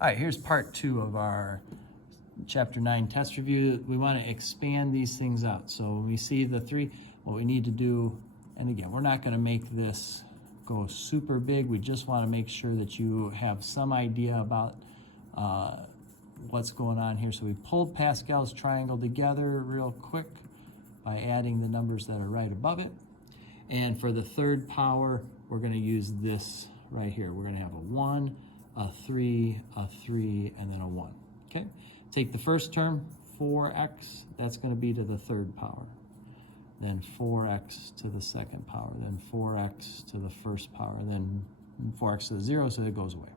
All right, here's part 2 of our Chapter 9 test review. We want to expand these things out. So when we see the 3, what we need to do, and again, we're not going to make this go super big. We just want to make sure that you have some idea about what's going on here. So we pulled Pascal's triangle together real quick by adding the numbers that are right above it. And for the third power, we're going to use this right here. We're going to have a 1, a 3, and then a 1. Okay? Take the first term, 4x, that's going to be to the third power. Then 4x to the second power. Then 4x to the first power. Then 4x to the 0, so it goes away.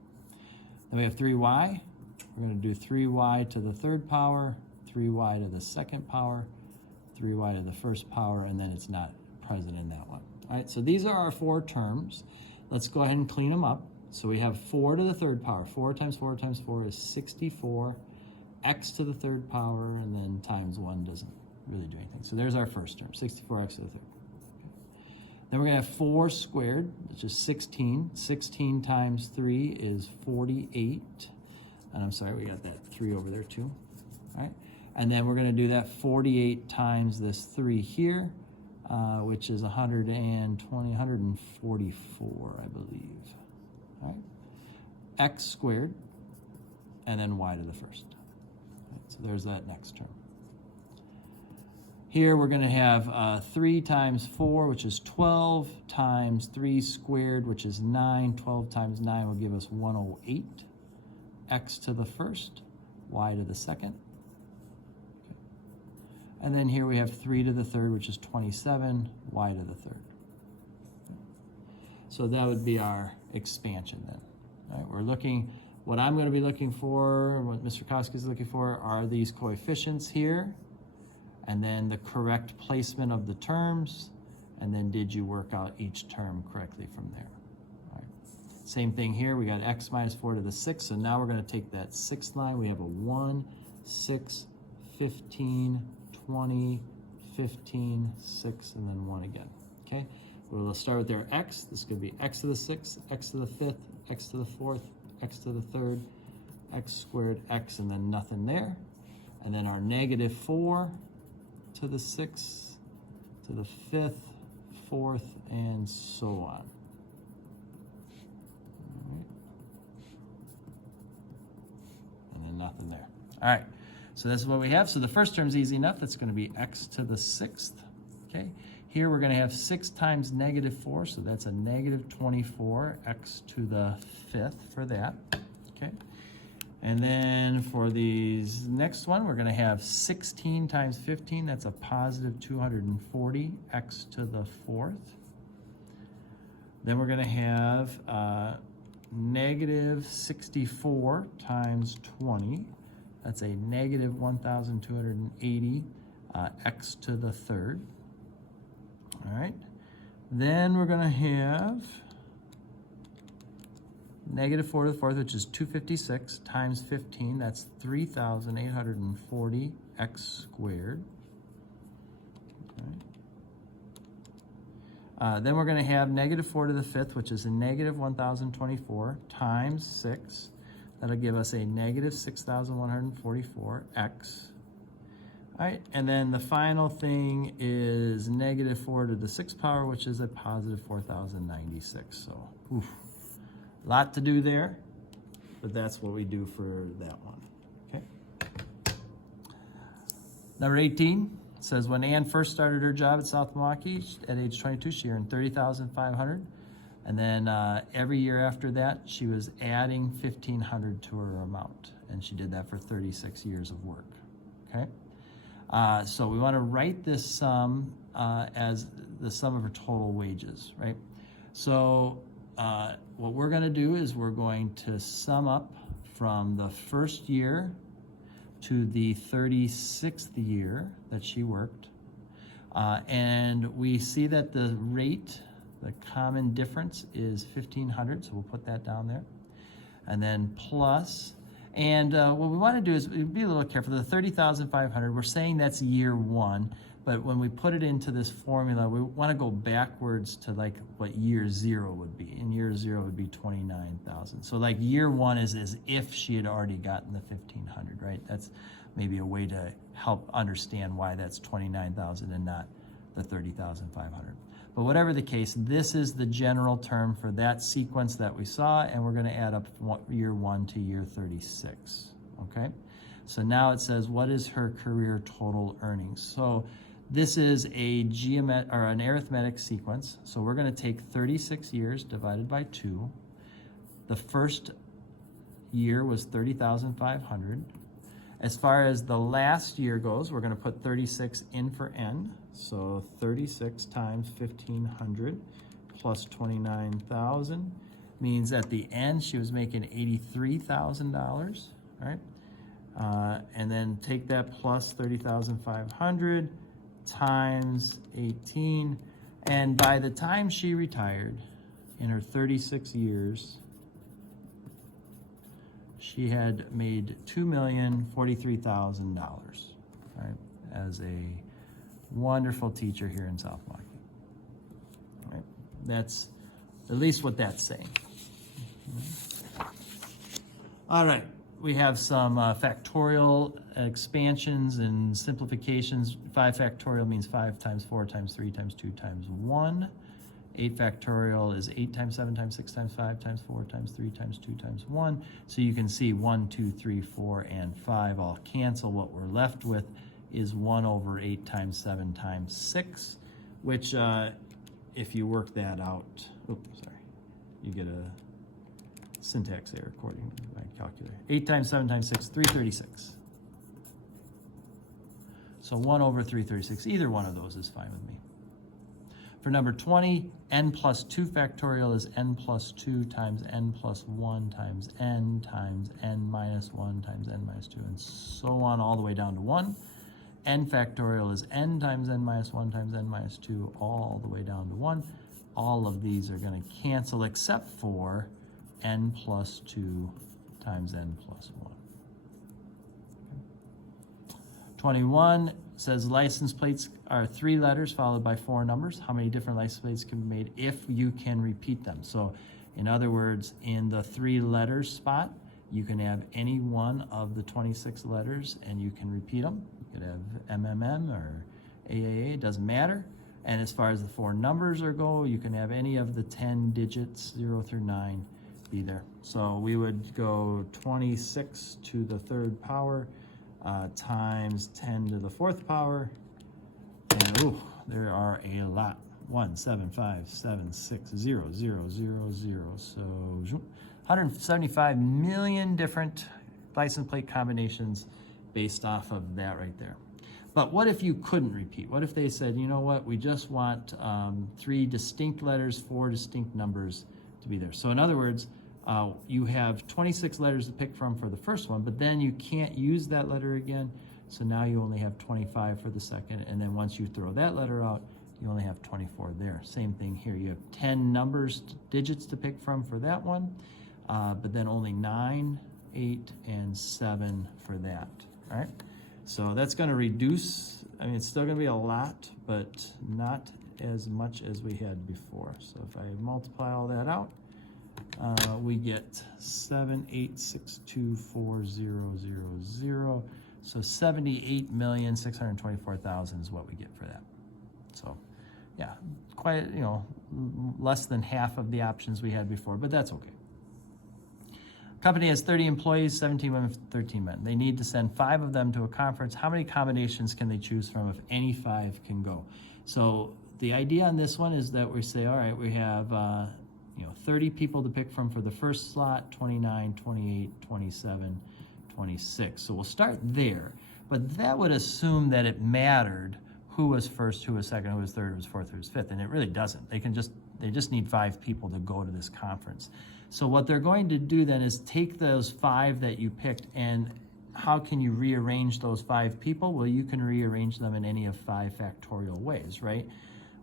Then we have 3y. We're going to do 3y to the third power, 3y to the second power, 3y to the first power, and then it's not present in that one. All right, so these are our 4 terms. Let's go ahead and clean them up. So we have 4 to the third power. 4 times 4 times 4 is 64. X to the third power, and then times 1 doesn't really do anything. So there's our first term, 64x to the third. Okay. Then we're going to have 4 squared, which is 16. 16 times 3 is 48. And I'm sorry, we got that 3 over there too. All right. And then we're going to do that 48 times this 3 here, which is 144, I believe. All right. X squared, and then y to the first. So there's that next term. Here we're going to have 3 times 4, which is 12, times 3 squared, which is 9. 12 times 9 will give us 108. X to the first, y to the second. Okay. And then here we have 3 to the third, which is 27, y to the third. Okay. So that would be our expansion then. All right, we're looking... What I'm going to be looking for, what Mr. Koski is looking for, are these coefficients here, and then the correct placement of the terms, and then did you work out each term correctly from there? All right. Same thing here, we got x minus 4 to the 6, so now we're going to take that 6th line, we have a 1, 6, 15, 20, 15, 6, and then 1 again, okay? Well, let's start with our x. This is going to be x to the 6th, x to the 5th, x to the 4th, x to the third, x squared, x, and then nothing there. And then our negative 4 to the 6th, to the 5th, 4th, and so on. All right. And then nothing there. All right, so this is what we have. So the first term is easy enough. That's going to be x to the 6th. Okay. Here we're going to have 6 times negative 4, so that's a negative 24, x to the 5th for that, okay? And then for these next one, we're going to have 16 times 15, that's a positive 240, x to the 4th. Then we're going to have negative 64 times 20, that's a negative 1,280, x to the 3rd. All right, then we're going to have negative 4 to the 4th, which is 256 times 15. That's 3,840 x squared. Okay. Then we're going to have negative 4 to the 5th, which is a negative 1,024 times 6. That'll give us a negative 6,144 x. All right, and then the final thing is negative 4 to the 6th power, which is a positive 4,096. So, oof, a lot to do there, but that's what we do for that one. Okay. Number 18 says, when Ann first started her job at South Milwaukee at age 22, she earned $30,500, and then every year after that, she was adding $1,500 to her amount, and she did that for 36 years of work. Okay. So we want to write this sum as the sum of her total wages, right? So what we're going to do is we're going to sum up from the first year to the 36th year that she worked. And we see that the rate, the common difference, is 1,500, so we'll put that down there. And then plus... And what we want to do is be a little careful. The 30,500, we're saying that's year 1. But when we put it into this formula, we want to go backwards to like what year 0 would be. And year 0 would be 29,000. So like year 1 is as if she had already gotten the 1,500, right? That's maybe a way to help understand why that's 29,000 and not the 30,500. But whatever the case, this is the general term for that sequence that we saw, and we're going to add up year 1 to year 36, okay? So now it says, what is her career total earnings? So this is an arithmetic sequence. So we're going to take 36 years divided by 2. The first year was 30,500. As far as the last year goes, we're going to put 36 in for n. So 36 times 1,500 plus 29,000 means at the end she was making $83,000, right? And then take that plus 30,500 times 18. And by the time she retired, in her 36 years, she had made $2,043,000, right, as a wonderful teacher here in South Milwaukee. Right? That's at least what that's saying. All right, we have some factorial expansions and simplifications. 5 factorial means 5 times 4 times 3 times 2 times 1. 8 factorial is 8 times 7 times 6 times 5 times 4 times 3 times 2 times 1. So you can see 1, 2, 3, 4, and 5 all cancel. What we're left with is 1 over 8 times 7 times 6, which if you work that out, you get a syntax error according to my calculator. 8 times 7 times 6, 336. So 1 over 336. Either one of those is fine with me. For number 20, n plus 2 factorial is n plus 2 times n plus 1 times n minus 1 times n minus 2, and so on all the way down to 1. N factorial is n times n minus 1 times n minus 2 all the way down to 1. All of these are going to cancel except for n plus 2 times n plus 1. 21 says license plates are 3 letters followed by 4 numbers. How many different license plates can be made if you can repeat them? So in other words, in the 3 letters spot, you can have any one of the 26 letters and you can repeat them. You could have MMM or AAA, it doesn't matter. And as far as the 4 numbers go, you can have any of the 10 digits, 0 through 9, be there. So we would go 26 to the 3rd power times 10 to the 4th power. And ooh, there are a lot. 1, 7, 5, 7, 6, 0, 0, 0, 0. So 175 million different license plate combinations based off of that right there. But what if you couldn't repeat? What if they said, you know what, we just want 3 distinct letters, 4 distinct numbers to be there. So in other words, you have 26 letters to pick from for the first one, but then you can't use that letter again. So now you only have 25 for the second, and then once you throw that letter out, you only have 24 there. Same thing here. You have 10 numbers, digits to pick from for that one, but then only 9, 8, and 7 for that, all right? So that's gonna reduce, I mean, it's still gonna be a lot, but not as much as we had before. So if I multiply all that out, we get 7862400. So 78,624,000 is what we get for that. So yeah, quite, you know, less than half of the options we had before, but that's okay. Company has 30 employees, 17 women, 13 men. They need to send 5 of them to a conference. How many combinations can they choose from if any 5 can go? So the idea on this one is that we say, all right, we have 30 people to pick from for the first slot, 29, 28, 27, 26. So we'll start there. But that would assume that it mattered who was first, who was second, who was third, who was fourth, who was fifth, and it really doesn't. They just need 5 people to go to this conference. So what they're going to do then is take those 5 that you picked, and how can you rearrange those 5 people? Well, you can rearrange them in any of 5 factorial ways, right?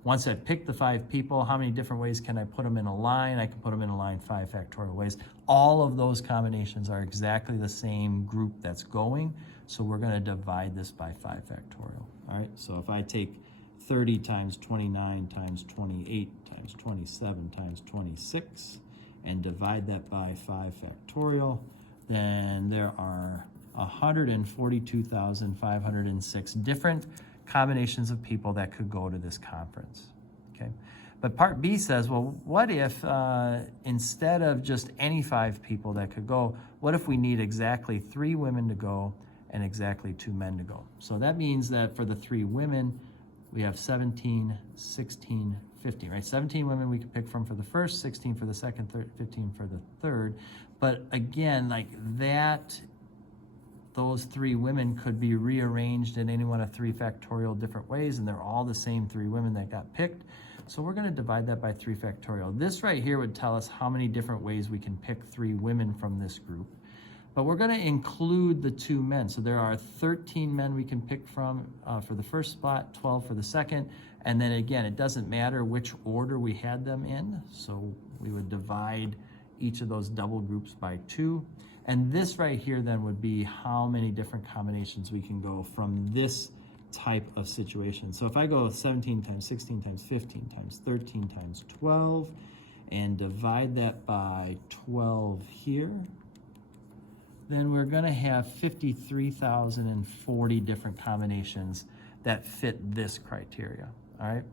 Once I pick the 5 people, how many different ways can I put them in a line? I can put them in a line 5 factorial ways. All of those combinations are exactly the same group that's going, so we're going to divide this by 5 factorial. All right, so if I take 30 times 29 times 28 times 27 times 26 and divide that by 5 factorial, then there are 142,506 different combinations of people that could go to this conference, okay? But part B says, well, what if instead of just any 5 people that could go, what if we need exactly 3 women to go and exactly 2 men to go? So that means that for the 3 women, we have 17, 16, 15, right? 17 women we could pick from for the first, 16 for the second, 15 for the third. But again, like that, those 3 women could be rearranged in any one of 3 factorial different ways, and they're all the same 3 women that got picked. So we're gonna divide that by 3 factorial. This right here would tell us how many different ways we can pick 3 women from this group. But we're gonna include the 2 men. So there are 13 men we can pick from for the first spot, 12 for the second. And then again, it doesn't matter which order we had them in. So we would divide each of those double groups by 2. And this right here then would be how many different combinations we can go from this type of situation. So if I go 17 times 16 times 15 times 13 times 12 and divide that by 12 here, then we're gonna have 53,040 different combinations that fit this criteria, all right?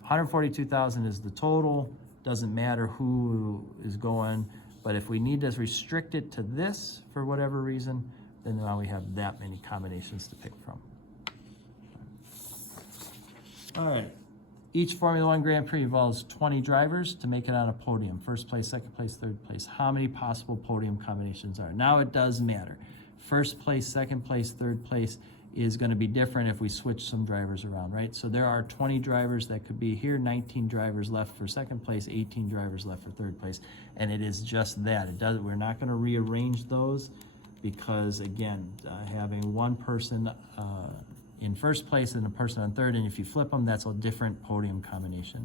142,000 is the total, doesn't matter who is going, but if we need to restrict it to this for whatever reason, then now we have that many combinations to pick from. All right, each Formula One Grand Prix involves 20 drivers to make it on a podium. First place, second place, third place. How many possible podium combinations are? Now it does matter. First place, second place, third place is gonna be different if we switch some drivers around, right? So there are 20 drivers that could be here, 19 drivers left for second place, 18 drivers left for third place, and it is just that. We're not gonna rearrange those because again, having one person in first place and a person on third, and if you flip them, that's a different podium combination.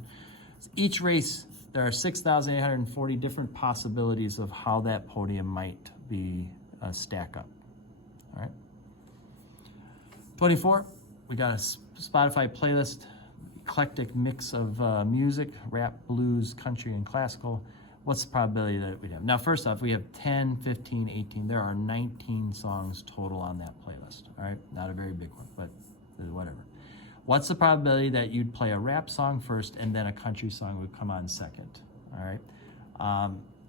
Each race, there are 6,840 different possibilities of how that podium might be stack up, all right? 24, we got a Spotify playlist, eclectic mix of music, rap, blues, country, and classical. What's the probability that we'd have? Now, first off, we have 10, 15, 18. There are 19 songs total on that playlist, all right? Not a very big one, but whatever. What's the probability that you'd play a rap song first and then a country song would come on second, all right?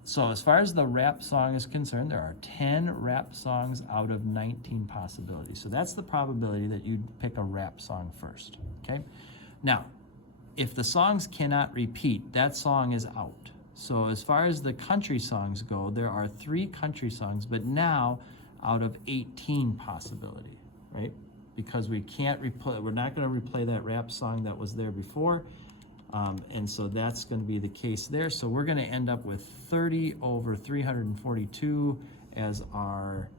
So as far as the rap song is concerned, there are 10 rap songs out of 19 possibilities. So that's the probability that you'd pick a rap song first, okay? Now, if the songs cannot repeat, that song is out. So as far as the country songs go, there are 3 country songs, but now out of 18 possibility, right? Because we can't replay, we're not gonna replay that rap song that was there before. And so that's going to be the case there. So we're going to end up with 30 over 342 as our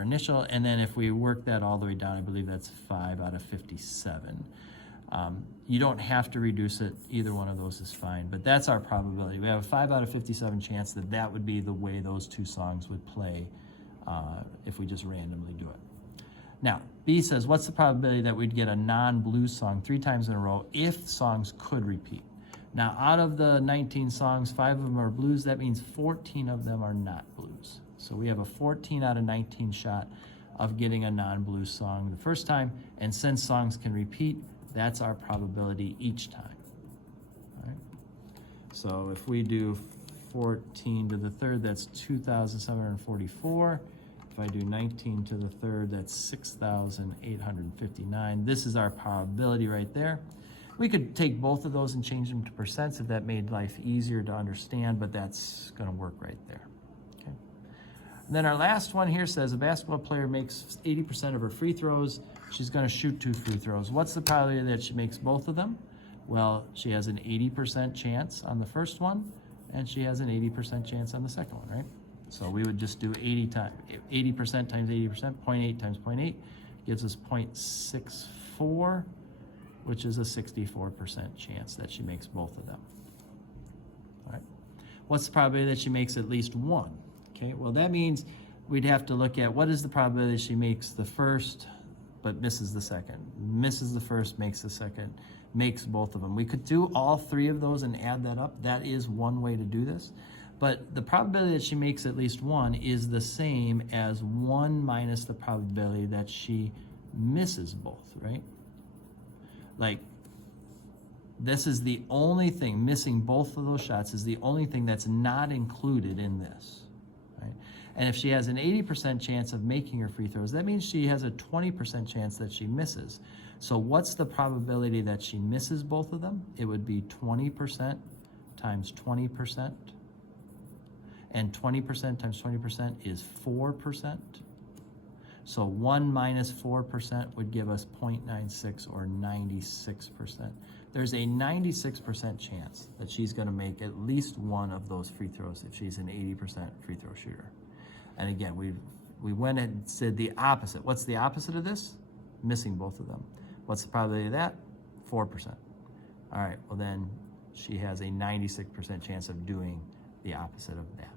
initial. And then if we work that all the way down, I believe that's 5 out of 57. You don't have to reduce it. Either one of those is fine. But that's our probability. We have a 5 out of 57 chance that that would be the way those 2 songs would play if we just randomly do it. Now, B says, what's the probability that we'd get a non-blues song 3 times in a row if songs could repeat? Now, out of the 19 songs, 5 of them are blues. That means 14 of them are not blues. So we have a 14 out of 19 shot of getting a non-blues song the first time. And since songs can repeat, that's our probability each time. All right? So if we do 14 to the third, that's 2,744. If I do 19 to the third, that's 6,859. This is our probability right there. We could take both of those and change them to percents if that made life easier to understand, but that's gonna work right there, okay? And then our last one here says a basketball player makes 80% of her free throws. She's gonna shoot 2 free throws. What's the probability that she makes both of them? Well, she has an 80% chance on the first one, and she has an 80% chance on the second one, right? So we would just do 80% times 80%, 0.8 times 0.8 gives us 0.64, which is a 64% chance that she makes both of them. All right. What's the probability that she makes at least one? Okay, well that means we'd have to look at what is the probability she makes the first but misses the second, misses the first, makes the second, makes both of them. We could do all three of those and add that up. That is one way to do this. But the probability that she makes at least one is the same as 1 minus the probability that she misses both, right? Like, this is the only thing, missing both of those shots is the only thing that's not included in this, right? And if she has an 80% chance of making her free throws, that means she has a 20% chance that she misses. So what's the probability that she misses both of them? It would be 20% times 20%. And 20% times 20% is 4%. So 1 minus 4% would give us 0.96 or 96%. There's a 96% chance that she's going to make at least one of those free throws if she's an 80% free throw shooter. And again, we went and said the opposite. What's the opposite of this? Missing both of them. What's the probability of that? 4%. All right, well then she has a 96% chance of doing the opposite of that.